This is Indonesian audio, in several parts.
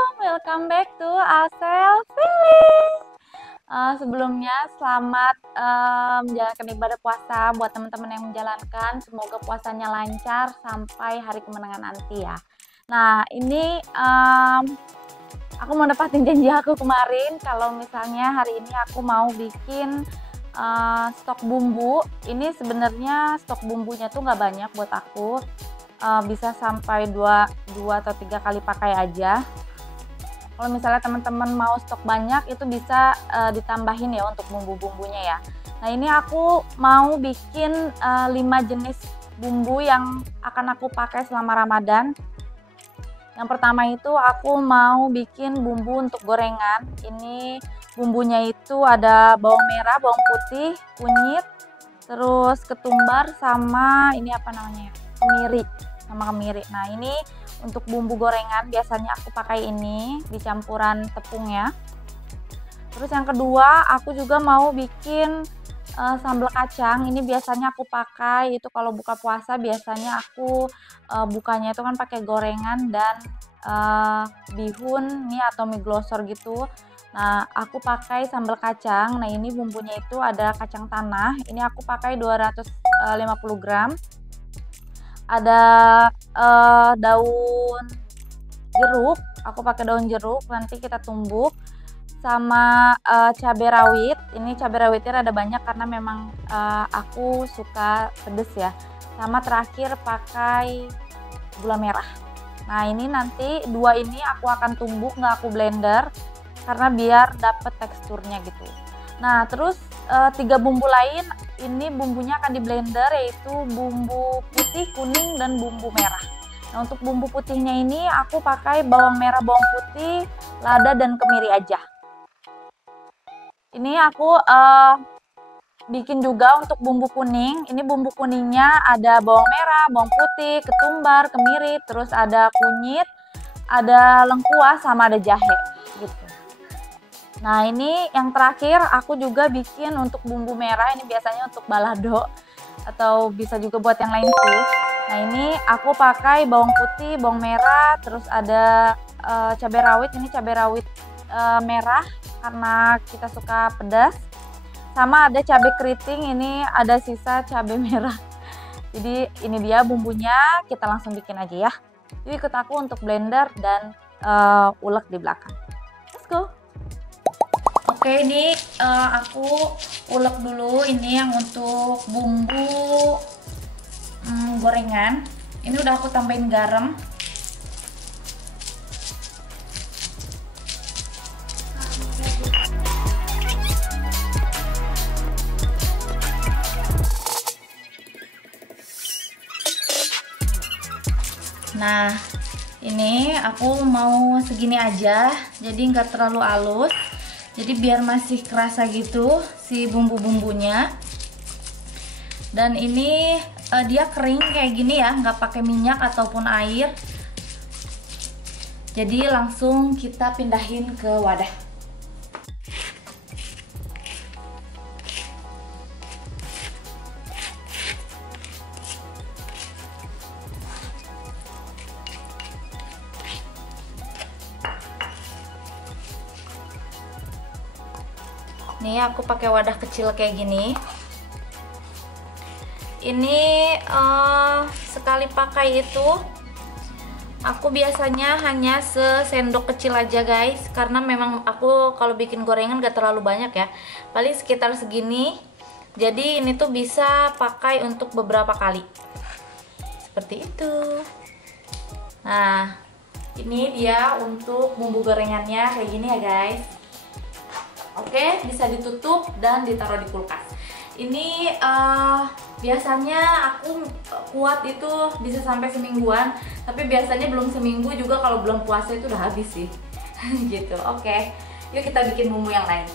welcome back to Asel Feeling. Sebelumnya selamat menjalankan ibadah puasa buat teman-teman yang menjalankan. Semoga puasanya lancar sampai hari kemenangan nanti ya. Nah ini aku mau nepatin janji aku kemarin kalau misalnya hari ini aku mau bikin stok bumbu. Ini sebenarnya stok bumbunya tuh nggak banyak buat aku. Bisa sampai 2 atau 3 kali pakai aja. Kalau misalnya teman-teman mau stok banyak itu bisa ditambahin ya untuk bumbu-bumbunya ya. Nah ini aku mau bikin 5 jenis bumbu yang akan aku pakai selama Ramadan. Yang pertama itu aku mau bikin bumbu untuk gorengan. Ini bumbunya itu ada bawang merah, bawang putih, kunyit, terus ketumbar sama ini apa namanya? Kemiri. Nah ini untuk bumbu gorengan biasanya aku pakai ini di campuran tepungnya. Terus yang kedua aku juga mau bikin sambal kacang. Ini biasanya aku pakai itu kalau buka puasa, biasanya aku bukanya itu kan pakai gorengan dan bihun nih atau mie glosor gitu. Nah aku pakai sambal kacang. Nah ini bumbunya itu ada kacang tanah, ini aku pakai 250 gram. Ada daun jeruk, aku pakai daun jeruk, nanti kita tumbuk, sama cabai rawit. Ini cabai rawitnya ada banyak karena memang aku suka pedes ya. Sama terakhir pakai gula merah. Nah ini nanti 2 ini aku akan tumbuk, nggak aku blender karena biar dapet teksturnya gitu. Nah terus 3 bumbu lain ini bumbunya akan di blender, yaitu bumbu putih, kuning, dan bumbu merah. Nah untuk bumbu putihnya ini aku pakai bawang merah, bawang putih, lada, dan kemiri aja. Ini aku bikin juga untuk bumbu kuning. Ini bumbu kuningnya ada bawang merah, bawang putih, ketumbar, kemiri, terus ada kunyit, ada lengkuas, sama ada jahe gitu. Nah ini yang terakhir aku juga bikin untuk bumbu merah, ini biasanya untuk balado atau bisa juga buat yang lain sih. Nah ini aku pakai bawang putih, bawang merah, terus ada cabai rawit. Ini cabai rawit merah karena kita suka pedas. Sama ada cabai keriting, ini ada sisa cabai merah. Jadi ini dia bumbunya, kita langsung bikin aja ya. Yuk ikut aku untuk blender dan ulek di belakang. Let's go! Oke, ini aku ulek dulu ini yang untuk bumbu gorengan. Ini udah aku tambahin garam. Nah, ini aku mau segini aja, jadi nggak terlalu halus. Jadi biar masih kerasa gitu si bumbu-bumbunya. Dan ini dia kering kayak gini ya, nggak pakai minyak ataupun air. Jadi langsung kita pindahin ke wadah. Nih aku pakai wadah kecil kayak gini. Ini sekali pakai itu aku biasanya hanya sesendok kecil aja guys, karena memang aku kalau bikin gorengan gak terlalu banyak ya, paling sekitar segini. Jadi ini tuh bisa pakai untuk beberapa kali seperti itu. Nah ini dia untuk bumbu gorengannya kayak gini ya guys. Oke, bisa ditutup dan ditaruh di kulkas. Ini biasanya aku kuat itu bisa sampai semingguan, tapi biasanya belum seminggu juga kalau belum puasa itu udah habis sih. Gitu. Oke, yuk kita bikin bumbu yang lain.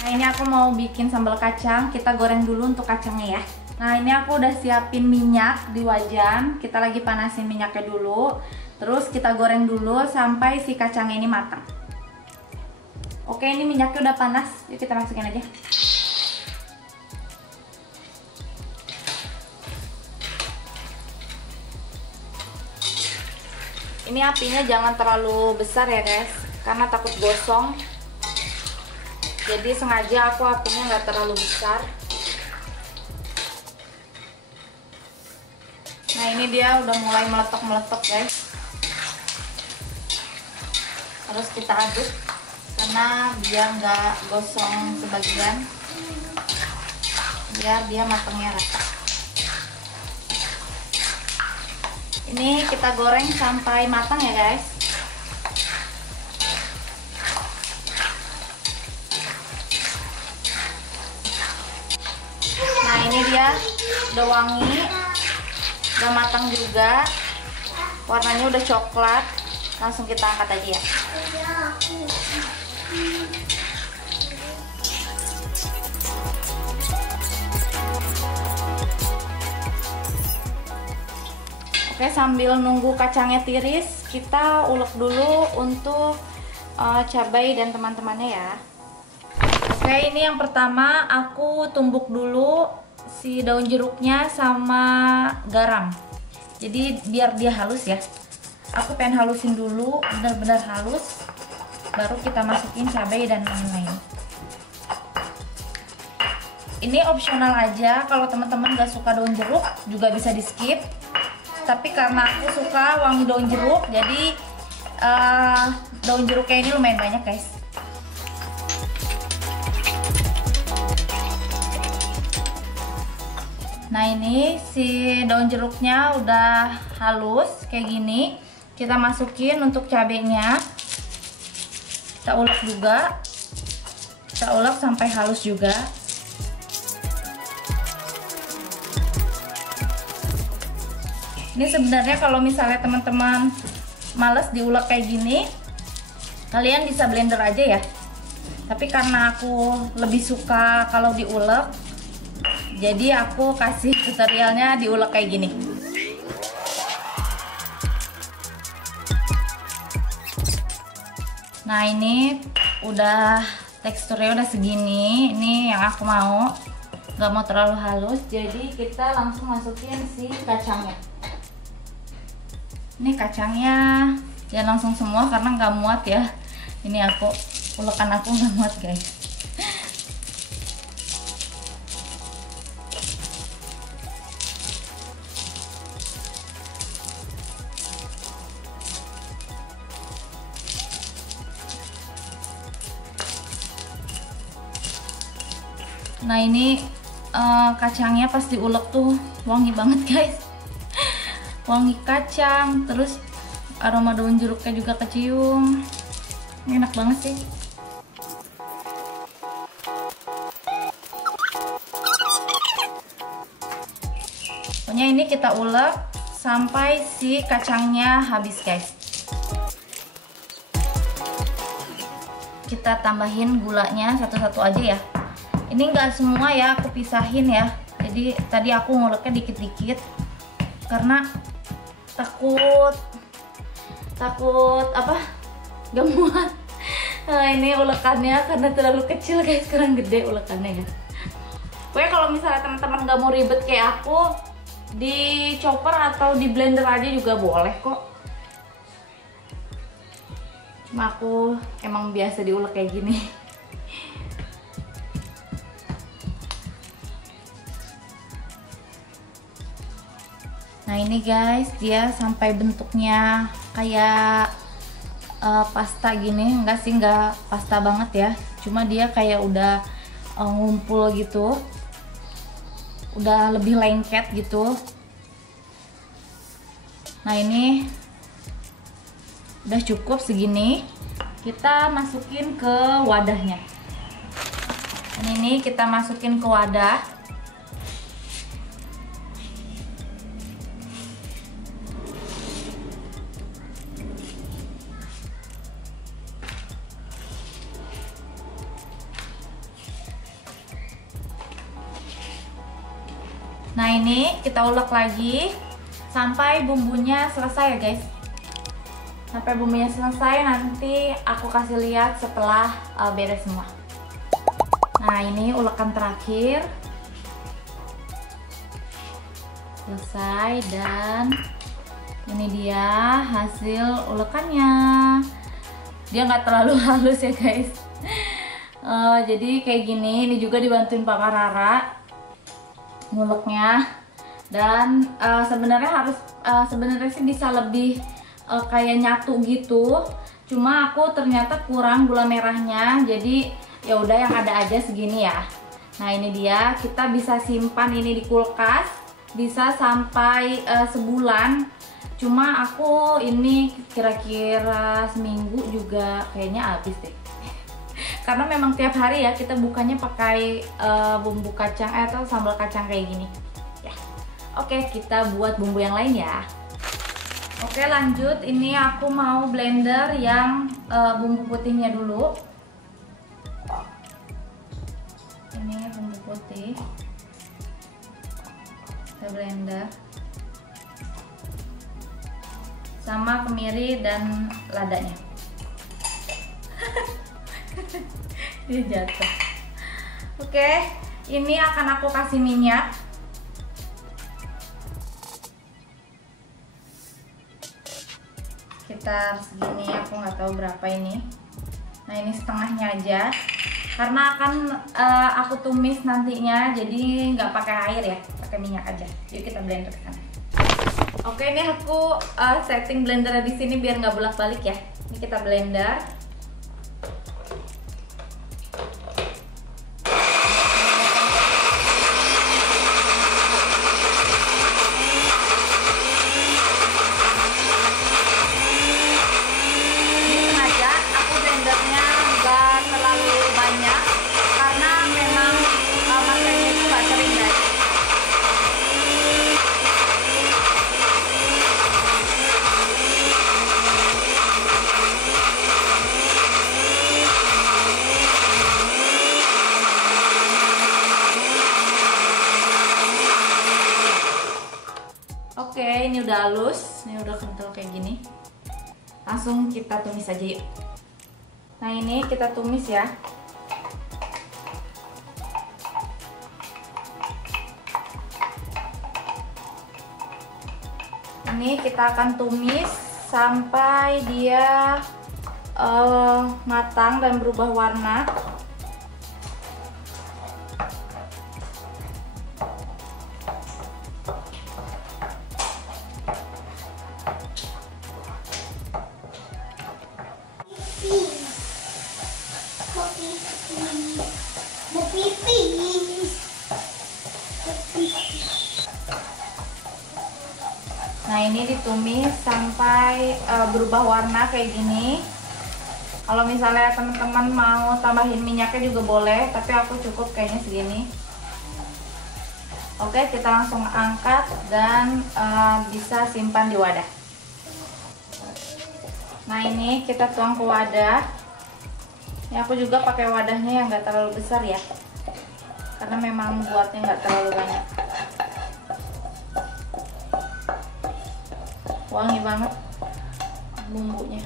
Nah ini aku mau bikin sambal kacang. Kita goreng dulu untuk kacangnya ya. Nah ini aku udah siapin minyak di wajan. Kita lagi panasin minyaknya dulu. Terus kita goreng dulu sampai si kacangnya ini matang. Oke, ini minyaknya udah panas, yuk kita masukin aja. Ini apinya jangan terlalu besar ya guys, karena takut gosong. Jadi sengaja aku apinya nggak terlalu besar. Nah ini dia udah mulai meletok-meletok guys. Harus kita aduk karena biar nggak gosong sebagian, biar dia matangnya rata. Ini kita goreng sampai matang ya guys. Nah ini dia udah wangi, udah matang juga, warnanya udah coklat. Langsung kita angkat aja ya. Oke, sambil nunggu kacangnya tiris, kita ulek dulu untuk cabai dan teman-temannya ya. Oke, ini yang pertama aku tumbuk dulu si daun jeruknya sama garam. Jadi biar dia halus ya. Aku pengen halusin dulu, benar-benar halus, baru kita masukin cabai dan lain-lain. Ini opsional aja, kalau teman-teman gak suka daun jeruk juga bisa di skip. Tapi karena aku suka wangi daun jeruk, jadi daun jeruknya ini lumayan banyak guys. Nah ini si daun jeruknya udah halus kayak gini. Kita masukin untuk cabenya, kita ulek juga, kita ulek sampai halus juga. Ini sebenarnya kalau misalnya teman-teman males diulek kayak gini, kalian bisa blender aja ya. Tapi karena aku lebih suka kalau diulek, jadi aku kasih tutorialnya diulek kayak gini. Nah ini udah teksturnya udah segini, ini yang aku mau, nggak mau terlalu halus, jadi kita langsung masukin si kacangnya. Ini kacangnya jangan langsung semua karena nggak muat ya, ini aku ulekan aku nggak muat guys. Nah ini kacangnya pas diulek tuh wangi banget guys. Wangi kacang, terus aroma daun jeruknya juga kecium. Enak banget sih. Pokoknya ini kita ulek sampai si kacangnya habis guys. Kita tambahin gulanya satu-satu aja ya. Ini enggak semua ya, aku pisahin ya. Jadi tadi aku nguleknya dikit-dikit karena takut apa? Gak muat. Nah, ini ulekannya karena terlalu kecil guys, sekarang gede ulekannya ya. Pokoknya kalau misalnya teman-teman gak mau ribet kayak aku, di chopper atau di blender aja juga boleh kok. Cuma aku emang biasa diulek kayak gini. Nah ini guys, dia sampai bentuknya kayak pasta gini. Enggak sih, enggak pasta banget ya, cuma dia kayak udah ngumpul gitu, udah lebih lengket gitu. Nah ini udah cukup segini, kita masukin ke wadahnya. Dan ini kita masukin ke wadah. Nah ini kita ulek lagi sampai bumbunya selesai ya guys. Sampai bumbunya selesai, nanti aku kasih lihat setelah beres semua. Nah ini ulekan terakhir selesai dan Ini dia hasil ulekannya. Dia nggak terlalu halus ya guys. Jadi kayak gini. Ini juga dibantuin Papa Rara nguleknya. Dan sebenarnya sih bisa lebih kayak nyatu gitu. Cuma aku ternyata kurang gula merahnya. Jadi ya udah yang ada aja segini ya. Nah ini dia, kita bisa simpan ini di kulkas bisa sampai sebulan. Cuma aku ini kira-kira seminggu juga kayaknya habis deh. Karena memang tiap hari ya kita bukanya pakai bumbu kacang atau sambal kacang kayak gini. Ya. Oke, kita buat bumbu yang lain ya. Oke, lanjut. Ini aku mau blender yang bumbu putihnya dulu. Ini bumbu putih. Kita blender. Sama kemiri dan ladanya. Dia jatuh. Oke, ini akan aku kasih minyak. Sekitar segini, aku nggak tahu berapa ini. Nah ini setengahnya aja, karena akan aku tumis nantinya, jadi nggak pakai air ya, pakai minyak aja. Yuk kita blender ke sana. Oke, ini aku setting blendernya di sini biar nggak bolak-balik ya. Ini kita blender. Ini sengaja aku blendernya nggak terlalu banyak karena memang masaknya itu nggak sering guys. Oke, ini udah halus, ini udah kental kayak gini. Langsung kita tumis aja yuk. Nah ini kita tumis ya. Ini kita akan tumis sampai dia matang dan berubah warna. Nah ini ditumis sampai berubah warna kayak gini. Kalau misalnya teman-teman mau tambahin minyaknya juga boleh, tapi aku cukup kayaknya segini. Oke, kita langsung angkat dan bisa simpan di wadah. Nah ini kita tuang ke wadah. Ini aku juga pakai wadahnya yang nggak terlalu besar ya, karena memang buatnya nggak terlalu banyak. Wangi banget bumbunya.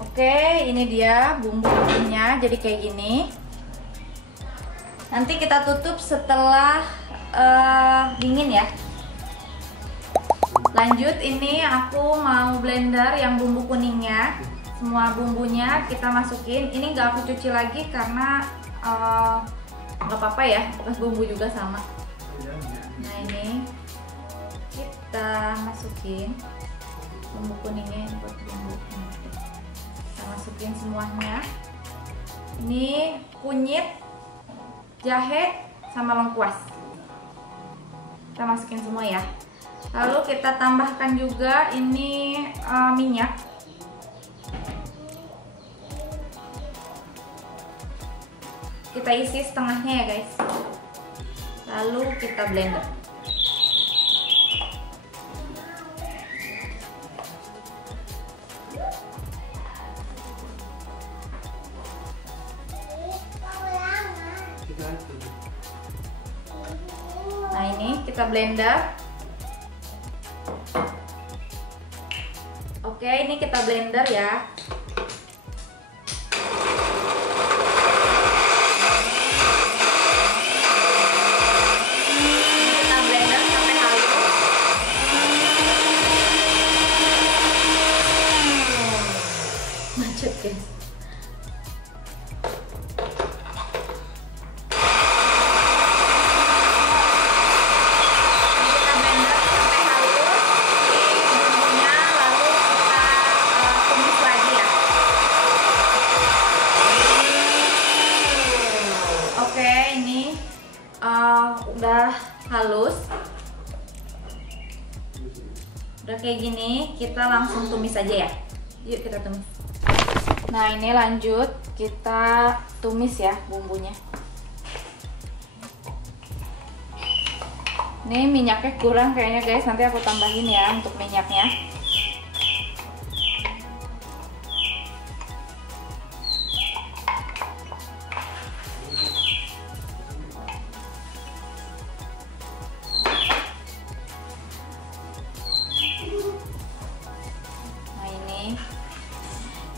Oke, ini dia bumbunya jadi kayak gini. Nanti kita tutup setelah dingin ya. Lanjut, ini aku mau blender yang bumbu kuningnya. Semua bumbunya kita masukin. Ini nggak aku cuci lagi karena nggak apa-apa ya, bekas bumbu juga sama. Nah ini kita masukin bumbu kuningnya, ini buat bumbu. Kita masukin semuanya. Ini kunyit, jahe, sama lengkuas. Kita masukin semua ya. Lalu kita tambahkan juga ini minyak. Kita isi setengahnya ya guys. Lalu kita blender. Nah ini kita blender. Oke, ini kita blender ya. Kita blender sampai halus. Macet guys. Udah halus, udah kayak gini, kita langsung tumis aja ya. Yuk kita tumis. Nah ini lanjut kita tumis ya bumbunya. Ini minyaknya kurang kayaknya guys, nanti aku tambahin ya untuk minyaknya.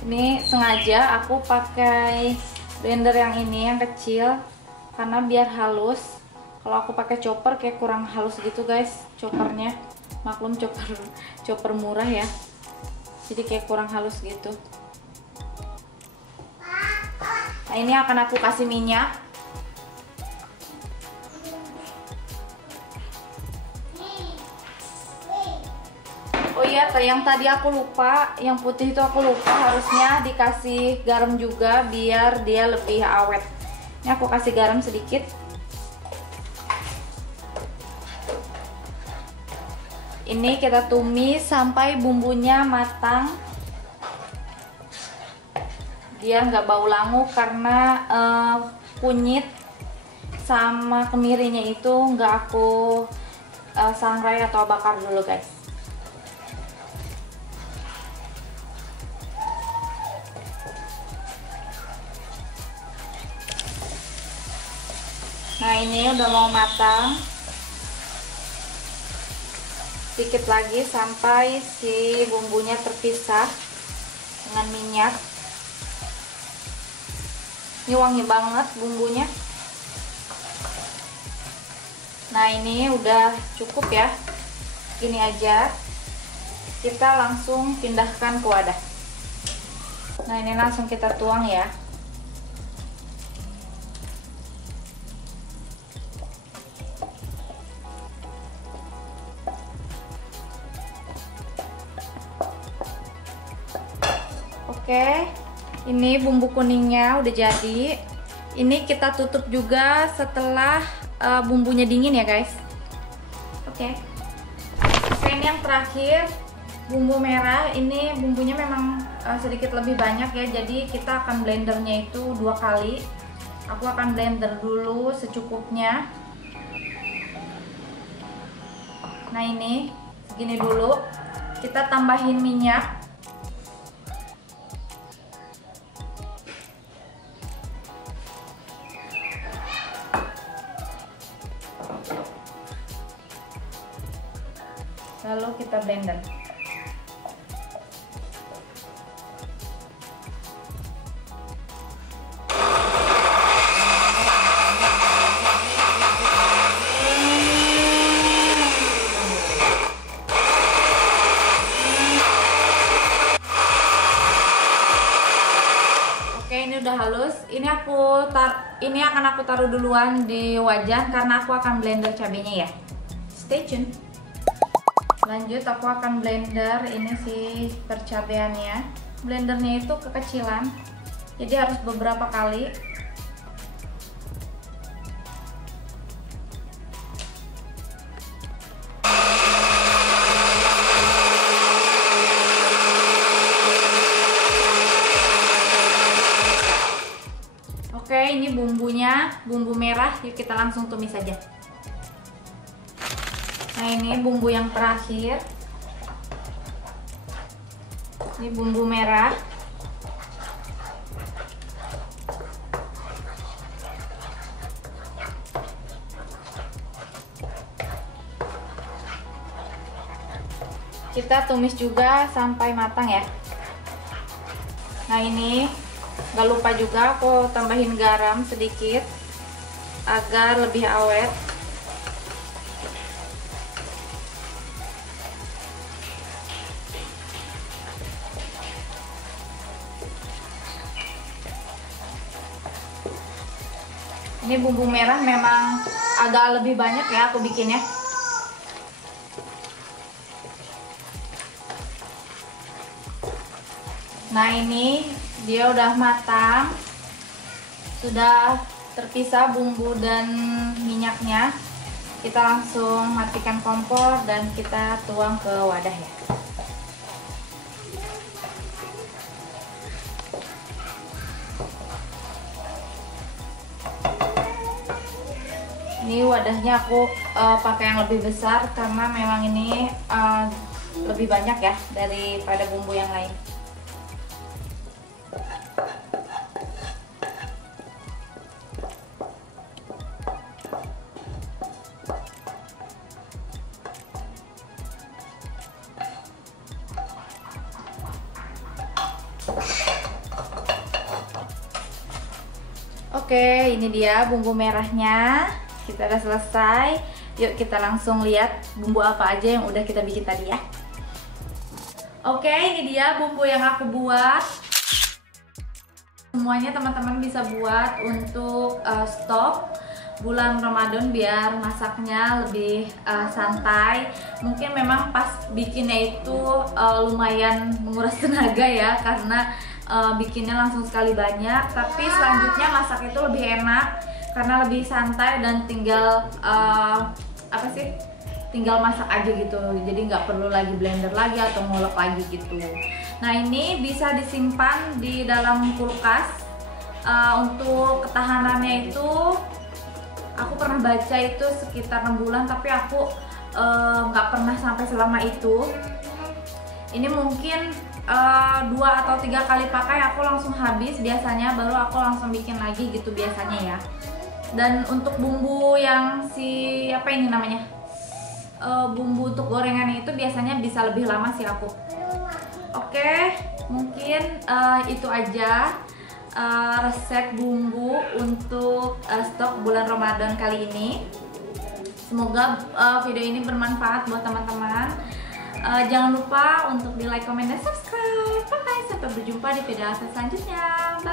Ini sengaja aku pakai blender yang ini yang kecil karena biar halus. Kalau aku pakai chopper kayak kurang halus gitu guys choppernya. Maklum chopper murah ya. Jadi kayak kurang halus gitu. Nah ini akan aku kasih minyak. Oh iya, yang tadi aku lupa, yang putih itu aku lupa, harusnya dikasih garam juga biar dia lebih awet. Ini aku kasih garam sedikit. Ini kita tumis sampai bumbunya matang. Dia nggak bau langu karena kunyit sama kemirinya itu nggak aku sangrai atau bakar dulu guys. Nah ini udah mau matang, sedikit lagi sampai si bumbunya terpisah dengan minyak. Ini wangi banget bumbunya. Nah ini udah cukup ya, gini aja. Kita langsung pindahkan ke wadah. Nah ini langsung kita tuang ya. Oke, ini bumbu kuningnya udah jadi. Ini kita tutup juga setelah bumbunya dingin ya guys. Oke, ini yang terakhir bumbu merah. Ini bumbunya memang sedikit lebih banyak ya. Jadi kita akan blendernya itu 2 kali. Aku akan blender dulu secukupnya. Nah ini segini dulu. Kita tambahin minyak. Lalu kita blender. Oke, ini udah halus. Ini akan aku taruh duluan di wajan karena aku akan blender cabenya ya. Stay tune. Lanjut aku akan blender ini si percabeannya. Blendernya itu kekecilan, jadi harus beberapa kali. Oke, ini bumbunya, bumbu merah. Yuk kita langsung tumis saja. Nah ini bumbu yang terakhir. Ini bumbu merah. Kita tumis juga sampai matang ya. Nah ini gak lupa juga aku tambahin garam sedikit agar lebih awet. Ini bumbu merah memang agak lebih banyak ya aku bikinnya. Nah, ini dia udah matang, sudah terpisah bumbu dan minyaknya. Kita langsung matikan kompor dan kita tuang ke wadah ya. Ini wadahnya aku pakai yang lebih besar karena memang ini lebih banyak ya daripada bumbu yang lain. Oke, ini dia bumbu merahnya. Kita udah selesai. Yuk kita langsung lihat bumbu apa aja yang udah kita bikin tadi ya. Oke, ini dia bumbu yang aku buat. Semuanya teman-teman bisa buat untuk stok bulan Ramadan biar masaknya lebih santai. Mungkin memang pas bikinnya itu lumayan menguras tenaga ya, karena bikinnya langsung sekali banyak. Tapi selanjutnya masak itu lebih enak karena lebih santai dan tinggal tinggal masak aja gitu. Jadi nggak perlu lagi blender lagi atau ngulek lagi gitu. Nah, ini bisa disimpan di dalam kulkas. Untuk ketahanannya itu aku pernah baca itu sekitar 6 bulan, tapi aku nggak pernah sampai selama itu. Ini mungkin 2 atau 3 kali pakai aku langsung habis biasanya, baru aku langsung bikin lagi gitu biasanya ya. Dan untuk bumbu yang bumbu untuk gorengannya itu biasanya bisa lebih lama sih aku. Oke, mungkin itu aja resep bumbu untuk stok bulan Ramadan kali ini. Semoga video ini bermanfaat buat teman-teman. Jangan lupa untuk di like, comment, dan subscribe. Bye, sampai berjumpa di video selanjutnya. Bye.